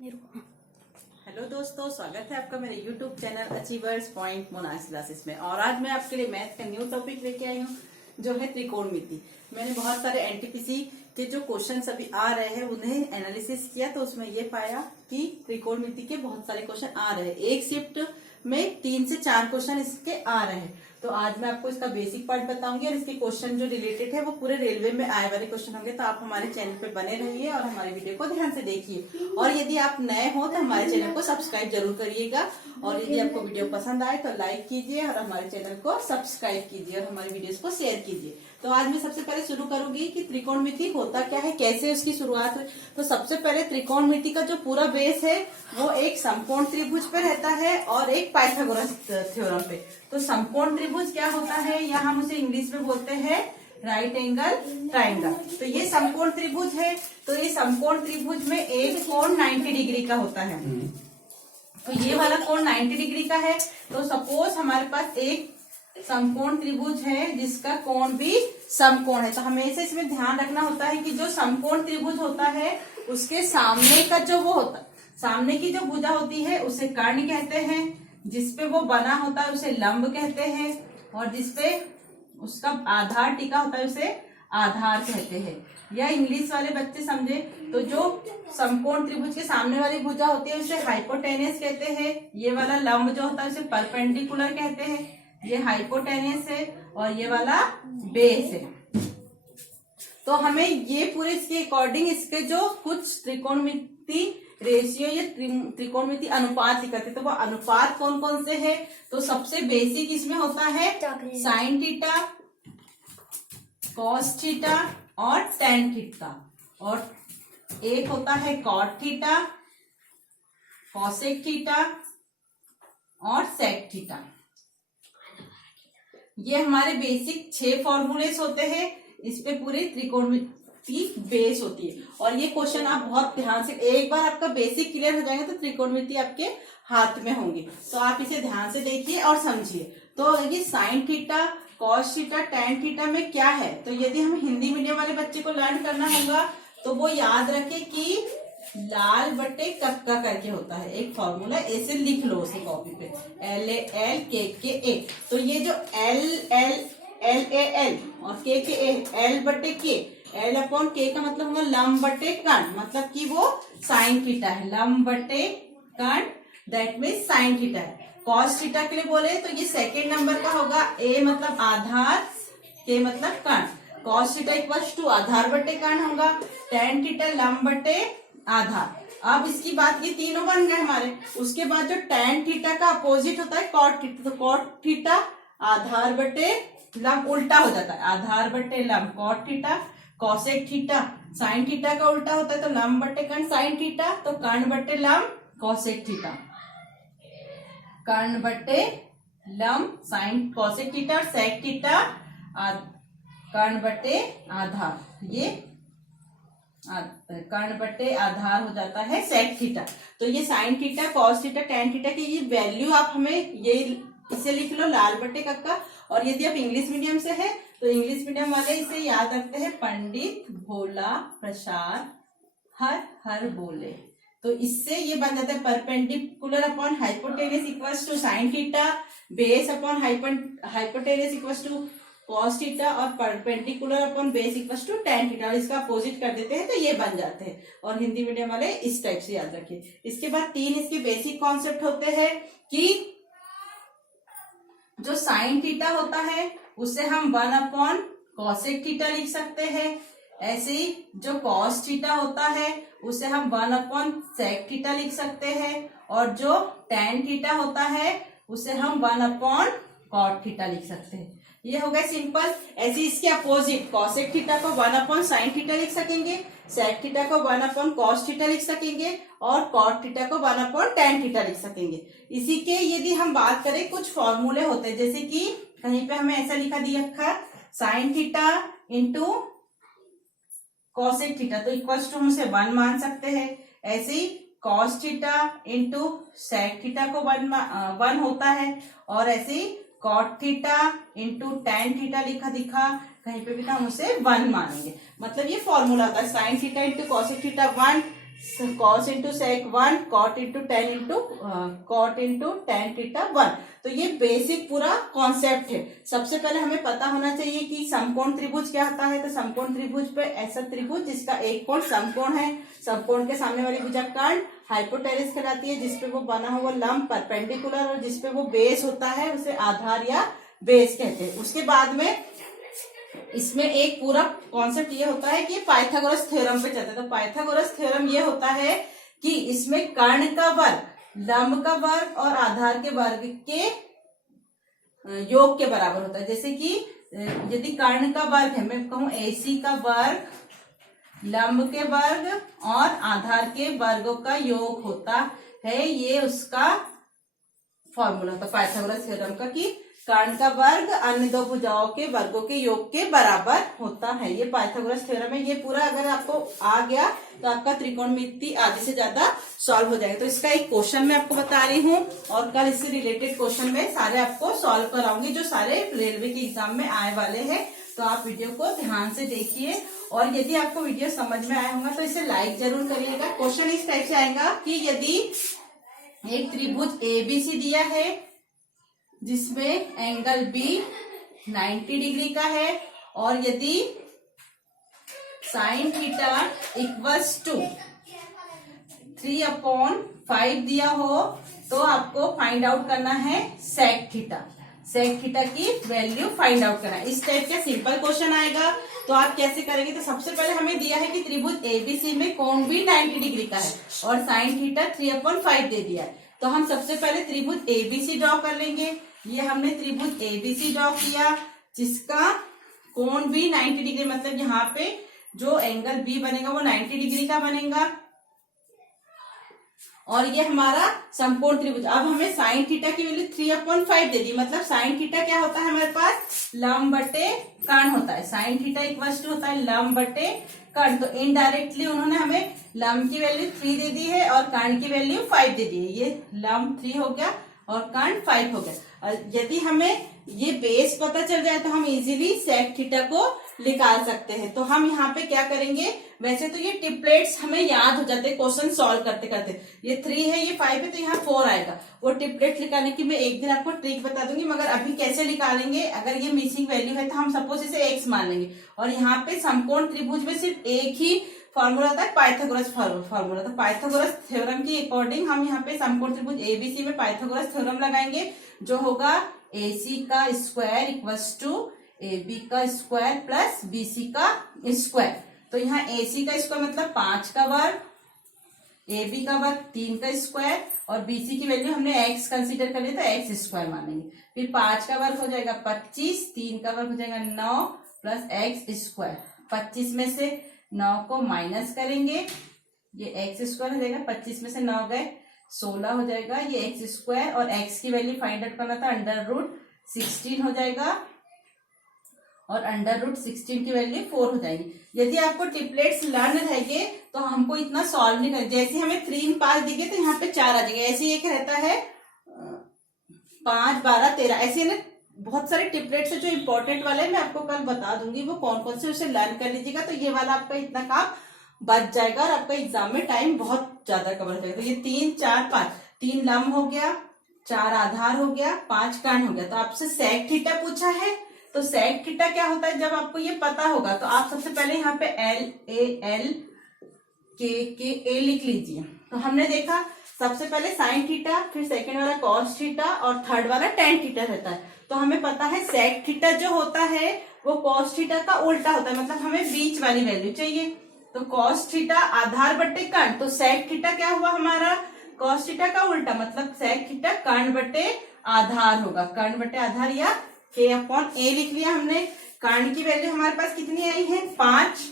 Hello दोस्तों, स्वागत है आपका मेरे YouTube channel achievers point मोनाश classes में। और आज मैं आपके लिए मैथ का न्यू टॉपिक लेके आई हूँ जो है त्रिकोणमिति। मैंने बहुत सारे एनटीपीसी के जो क्वेश्चन अभी आ रहे हैं उन्हें एनालिसिस किया तो उसमें ये पाया कि त्रिकोणमिति के बहुत सारे क्वेश्चन आ रहे हैं। एक शिफ्ट में 3 से 4 क्वेश्चन इसके आ रहे हैं। तो आज मैं आपको इसका बेसिक पार्ट बताऊंगी और इसके क्वेश्चन जो रिलेटेड है वो पूरे रेलवे में आए वाले क्वेश्चन होंगे। तो आप हमारे चैनल पे बने रहिए और हमारे वीडियो को ध्यान से देखिए। और यदि आप नए हो तो हमारे चैनल को सब्सक्राइब जरूर करिएगा। और यदि आपको वीडियो पसंद आए तो लाइक कीजिए और हमारे चैनल को सब्सक्राइब कीजिए और हमारे वीडियोस को शेयर कीजिए। तो आज मैं सबसे पहले शुरू करूंगी कि त्रिकोणमिति होता क्या है, कैसे उसकी शुरुआत हुई। तो सबसे पहले त्रिकोणमिति का जो पूरा बेस है वो एक समकोण त्रिभुज पे रहता है और एक पाइथागोरस थ्योरम पे। तो समकोण त्रिभुज क्या होता है, या हम उसे इंग्लिश में बोलते हैं राइट एंगल ट्राइंगल। तो ये समकोण त्रिभुज है। तो ये समकोण त्रिभुज में एक कोण 90 डिग्री का होता है। तो ये वाला कोण 90 डिग्री का है। तो सपोज हमारे पास एक समकोण त्रिभुज है जिसका कोण भी समकोण है। तो हमेशा इसमें ध्यान रखना होता है कि जो समकोण त्रिभुज होता है उसके सामने का जो वो होता है, सामने की जो भुजा होती है उसे कर्ण कहते हैं, जिसपे वो बना होता है उसे लंब कहते हैं, और जिसपे उसका आधार टिका होता है उसे आधार कहते हैं। या इंग्लिश वाले बच्चे समझे तो जो समकोण त्रिभुज के सामने वाली भुजा होती है उसे हाइपोटेनस कहते हैं। ये वाला लंब जो होता है उसे परपेंडिकुलर कहते हैं। ये हाइपोटेनस है और ये वाला बेस है। तो हमें ये पूरे इसके अकॉर्डिंग इसके जो कुछ त्रिकोणमिति रेशियो या त्रिकोणमिति अनुपात दिखाते, तो वो अनुपात कौन कौन से है। तो सबसे बेसिक इसमें होता है साइन थीटा, कॉस थीटा और टेन थीटा, और एक होता है कॉट थीटा, कॉसेक थीटा और सेक थीटा। ये हमारे बेसिक 6 फॉर्मूलेस होते हैं। इस पे पूरे त्रिकोणमिति बेस होती है। और ये क्वेश्चन आप बहुत ध्यान से, एक बार आपका बेसिक क्लियर हो जाएगा तो त्रिकोणमिति आपके हाथ में होंगी। तो आप इसे ध्यान से देखिए और समझिए। तो ये sine theta, cos theta, tan theta में क्या है। तो यदि हम हिंदी मीडियम वाले बच्चे को लर्न करना होगा तो वो याद रखे कि लाल बटे कक्का करके होता है एक फॉर्मूला। ऐसे लिख लो उसे कॉपी पे, LAL KKA। तो ये जो LAL और KKA, L बटे K, L अपॉन K का मतलब होगा लंब बटे कर्ण, मतलब कि वो साइन थीटा है। लंब बटे कर्ण दैट मीन्स साइन थीटा है। कॉस थीटा के लिए बोले तो ये सेकेंड नंबर का होगा। A मतलब आधार, K मतलब कर्ण। कॉस थीटा इक्वल्स टू आधार बटे कर्ण होगा। टेन थीटा लंब बटे आधार। अब इसकी बात, ये तीनों बन गए हमारे। उसके बाद जो टेन थीटा का अपोजिट होता है कॉट थीटा, तो कॉट थीटा आधार बटे लंब उल्टा हो जाता है, आधार बटे लंब cot theta. Cosec theta sine theta का उल्टा होता है तो लंब बटे कर्ण साइन थीटा, तो कर्ण बटे लंब कॉसेक थीटा, कर्ण बटे लंब साइन कॉसेक थीटा, और सेक थीटा कर्ण बटे आधार। ये कर्ण बटे आधार हो जाता है सेक थीटा। तो ये sine theta, cos theta, tan theta की ये वैल्यू आप हमें ये इसे लिख लो लाल बटे कक्का। और यदि आप इंग्लिश मीडियम से है तो इंग्लिश मीडियम वाले इसे याद रखते हैं पंडित भोला प्रसाद हर हर बोले। तो इससे ये बन जाता है perpendicular upon hypotenuse equals to sine theta, base upon hypotenuse equals to cos theta, और perpendicular upon base equals to tan theta. और इसका अपोजिट कर देते हैं तो ये बन जाते हैं। और हिंदी मीडियम वाले इस टाइप से याद रखिए। इसके बाद 3 इसके बेसिक कॉन्सेप्ट होते हैं कि जो साइन थीटा होता है उसे हम 1 अपॉन कॉसेक थीटा लिख सकते हैं। ऐसे ही जो कॉस थीटा होता है उसे हम 1 अपॉन सेक थीटा लिख सकते हैं। और जो टेन थीटा होता है उसे हम 1 अपॉन कॉट थीटा लिख सकते हैं। ये हो गया सिंपल। ऐसे इसके अपोजिट कॉसेक थीटा को 1 अपॉन साइन थीटा लिख सकेंगे, सेक थीटा को 1 अपॉन कॉस थीटा लिख सकेंगे, और कॉट थीटा को 1 अपॉन टेन थीटा लिख सकेंगे। इसी के यदि हम बात करें कुछ फॉर्मूले होते हैं, जैसे कि कहीं पे हमें ऐसा लिखा दिया रखा sine theta into cosec theta, तो इक्वल्स टू हम उसे 1 मान सकते हैं। ऐसे ही cos theta into sec theta को 1 होता है, और ऐसे ही cot theta into tan theta लिखा दिखा कहीं पे भी तो हम उसे 1 मानेंगे। मतलब ये फॉर्मूला होता है sign theta into cosec theta 1, cos into sec 1, cot into ten into cot into tan theta 1। तो ये बेसिक पूरा कॉन्सेप्ट है। सबसे पहले हमें पता होना चाहिए कि समकोण त्रिभुज क्या होता है। तो समकोण त्रिभुज पे ऐसा त्रिभुज जिसका एक कोण समकोण है, समकोण के सामने वाली भुजा कर्ण हाइपोटेनस कहलाती है, जिसपे वो बना हुआ लंब परपेंडिकुलर और जिसपे वो बेस होता है उसे आधार या बेस कहते हैं। उसके बाद में इसमें एक पूरा कॉन्सेप्ट ये होता है कि पाइथागोरस थ्योरम पे चलता है। तो पाइथागोरस थ्योरम ये होता है कि इसमें कर्ण का वर्ग, लंब का वर्ग और आधार के वर्ग के योग के बराबर होता है। जैसे कि यदि कर्ण का वर्ग है, मैं कहूं AC का वर्ग, लंब के वर्ग और आधार के वर्गों का योग होता है, ये उसका फॉर्मूला होता है पाइथागोरस थ्योरम का कि कर्ण का वर्ग अन्य दो भुजाओं के वर्गों के योग के बराबर होता है। ये पाइथागोरस थ्योरम है। ये पूरा अगर आपको आ गया तो आपका त्रिकोणमिति आधे से ज्यादा सॉल्व हो जाएगा। तो इसका एक क्वेश्चन मैं आपको बता रही हूँ और कल इससे रिलेटेड क्वेश्चन में सारे आपको सॉल्व कराऊंगी जो सारे रेलवे के एग्जाम में आए वाले हैं। तो आप वीडियो को ध्यान से देखिए और यदि आपको वीडियो समझ में आया होगा तो इसे लाइक जरूर करिएगा। क्वेश्चन इस टाइप से आएगा कि यदि एक त्रिभुज ABC दिया है जिसमें एंगल B 90 डिग्री का है और यदि साइन थीटा इक्वल्स टू 3/5 दिया हो तो आपको फाइंड आउट करना है सेक थीटा। सेक थीटा की वैल्यू फाइंड आउट करना है। इस टाइप का सिंपल क्वेश्चन आएगा। तो आप कैसे करेंगे? तो सबसे पहले हमें दिया है कि त्रिभुज ABC में कोण भी 90 डिग्री का है और साइन थीटा 3/5 दे दिया है। तो हम सबसे पहले त्रिभुज ABC ड्रॉ कर लेंगे। ये हमने त्रिभुज ABC ड्रॉ किया जिसका कोण भी 90 डिग्री, मतलब यहाँ पे जो एंगल B बनेगा वो 90 डिग्री का बनेगा और ये हमारा समकोण त्रिभुज। अब हमें साइन थीटा की वैल्यू 3/5 दे दी, मतलब साइन थीटा क्या होता है हमारे पास, लंब बटे कर्ण होता है। साइन थीटा इक्वल टू होता है लंब बटे कर्ण। तो इनडायरेक्टली उन्होंने हमें लंब की वैल्यू 3 दे दी है और कर्ण की वैल्यू 5 दे दी है। ये लंब 3 हो गया और कर्ण 5 हो गया। यदि हमें ये बेस पता चल जाए तो हम इजीली सेक थीटा को निकाल सकते हैं। तो हम यहाँ पे क्या करेंगे, वैसे तो ये टिपलेट्स हमें याद हो जाते हैं क्वेश्चन सॉल्व करते करते। ये 3 है, ये 5 है, तो यहाँ 4 आएगा। वो टिपलेट निकालने की मैं एक दिन आपको ट्रिक बता दूंगी, मगर अभी कैसे निकालेंगे, अगर ये मिसिंग वैल्यू है तो हम सपोज इसे x मान लेंगे और यहाँ पे समकोण त्रिभुज में सिर्फ एक ही फॉर्मूला होता है, पाइथागोरस फॉर्मूला। तो पाइथागोरस थ्योरम की अकॉर्डिंग हम यहाँ पे समकोण त्रिभुज ABC में पाइथागोरस थ्योरम लगाएंगे, जो होगा AC का स्क्वायर इक्वल्स टू AB का स्क्वायर प्लस BC का स्क्वायर। तो यहाँ AC का स्क्वायर मतलब 5 का वर्ग, AB का वर्ग 3 का स्क्वायर और BC की वैल्यू हमने x कंसीडर कर लिया तो x स्क्वायर मानेंगे। फिर 5 का वर्ग हो जाएगा 25, 3 का वर्ग हो जाएगा 9 प्लस x स्क्वायर। 25 में से 9 को माइनस करेंगे, ये x स्क्वायर हो जाएगा। 25 में से 9 गए 16 हो जाएगा, ये x स्क्वायर और x की वैल्यू फाइंड आउट करना था, √16 हो जाएगा और √16 की वैल्यू 4 हो जाएगी। यदि आपको टिपलेट्स लर्न रहेंगे तो हमको इतना सॉल्व नहीं कर, जैसे हमें 3 5 दिखे तो यहाँ पे 4 आ जाएगा। ऐसे एक रहता है 5 12 13, ऐसे ना बहुत सारे टिपलेट्स है जो इंपॉर्टेंट वाले मैं आपको कल बता दूंगी, वो कौन कौन से, उसे लर्न कर लीजिएगा। तो ये वाला आपका इतना काम बच जाएगा और आपका एग्जाम में टाइम बहुत ज्यादा कवर हो जाएगा। तो ये 3 4 5, 3 लंब हो गया, 4 आधार हो गया, 5 कर्ण हो गया। तो आपसे सेक थीटा पूछा है, तो सेक थीटा क्या होता है, जब आपको ये पता होगा तो आप सबसे पहले यहाँ पे L A लिख लीजिए। तो हमने देखा सबसे पहले साइन थीटा, फिर सेकंड वाला कॉस थीटा और थर्ड वाला टेन थीटा रहता है। तो हमें पता है सेक थीटा जो होता है वो कॉस थीटा का उल्टा होता है, मतलब हमें बीच वाली वैल्यू चाहिए। तो कॉस थीटा आधार बटे कर्ण, तो सेक थीटा क्या हुआ हमारा, कॉस थीटा का उल्टा, मतलब सेक थीटा कर्ण बटे आधार होगा। कर्ण बटे आधार या K/A लिख लिया हमने। कर्ण की वैल्यू हमारे पास कितनी आई है, 5।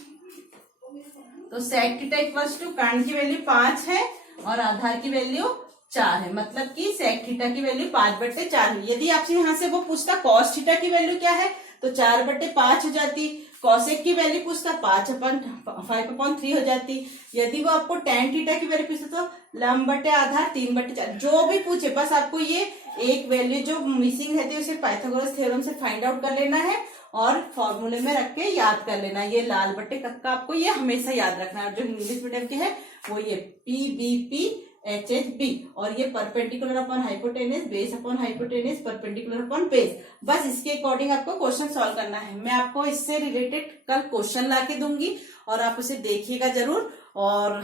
तो सेक थीटा इक्वल्स टू कर्ण की वैल्यू 5 है और आधार की वैल्यू 4 है, मतलब कि सेक थीटा की वैल्यू 5/4 है। यदि आपसे यहाँ से वो पूछता कॉस थीटा की वैल्यू क्या है तो 4/5 हो जाती। कॉसेक की वैल्यू पूछता 5/3 हो जाती। यदि वो आपको टेन थीटा की वैल्यू पूछता तो लंब बटे आधार 3/4, जो भी पूछे बस आपको ये एक वैल्यू जो मिसिंग रहती है उसे पाइथागोरस थ्योरम से फाइंड आउट कर लेना है और फॉर्मूले में रख के याद कर लेना। ये लाल बट्टे कक्का आपको ये हमेशा याद रखना है। और जो इंग्लिश मीडियम के है वो ये PBP HHB, और ये perpendicular upon hypotenuse, base upon hypotenuse, perpendicular upon base. बस इसके अकॉर्डिंग आपको क्वेश्चन सॉल्व करना है। मैं आपको इससे रिलेटेड कल क्वेश्चन ला के दूंगी और आप उसे देखिएगा जरूर। और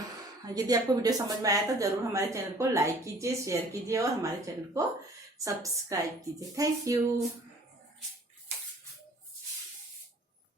यदि आपको वीडियो समझ में आया तो जरूर हमारे चैनल को लाइक कीजिए, शेयर कीजिए और हमारे चैनल को सब्सक्राइब कीजिए। Thank you.